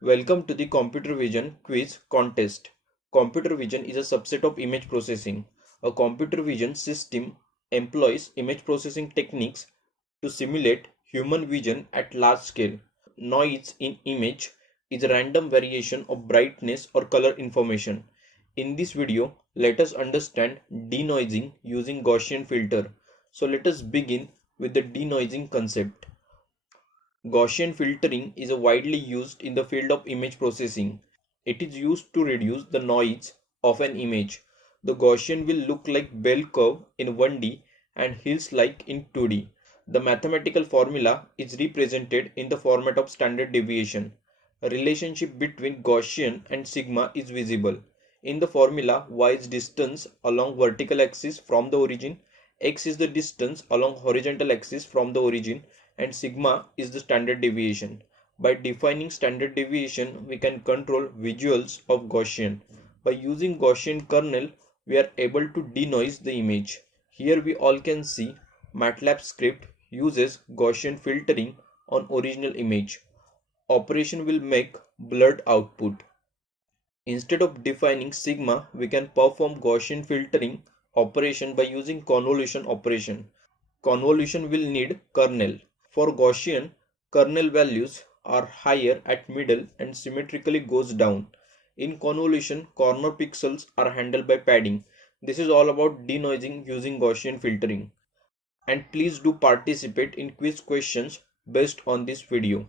Welcome to the Computer Vision Quiz Contest. Computer vision is a subset of image processing. A computer vision system employs image processing techniques to simulate human vision at large scale. Noise in image is a random variation of brightness or color information. In this video, let us understand denoising using Gaussian filter. So let us begin with the denoising concept. Gaussian filtering is widely used in the field of image processing. It is used to reduce the noise of an image. The Gaussian will look like bell curve in 1D and hills like in 2D. The mathematical formula is represented in the format of standard deviation. A relationship between Gaussian and sigma is visible. In the formula, y is distance along vertical axis from the origin, x is the distance along horizontal axis from the origin, and sigma is the standard deviation. By defining standard deviation, we can control visuals of Gaussian. By using Gaussian kernel, we are able to denoise the image. Here we all can see MATLAB script uses Gaussian filtering on original image. Operation will make blurred output. Instead of defining sigma, we can perform Gaussian filtering operation by using convolution operation. Convolution will need kernel. For Gaussian, kernel values are higher at middle and symmetrically goes down. In convolution, corner pixels are handled by padding. This is all about denoising using Gaussian filtering. And please do participate in quiz questions based on this video.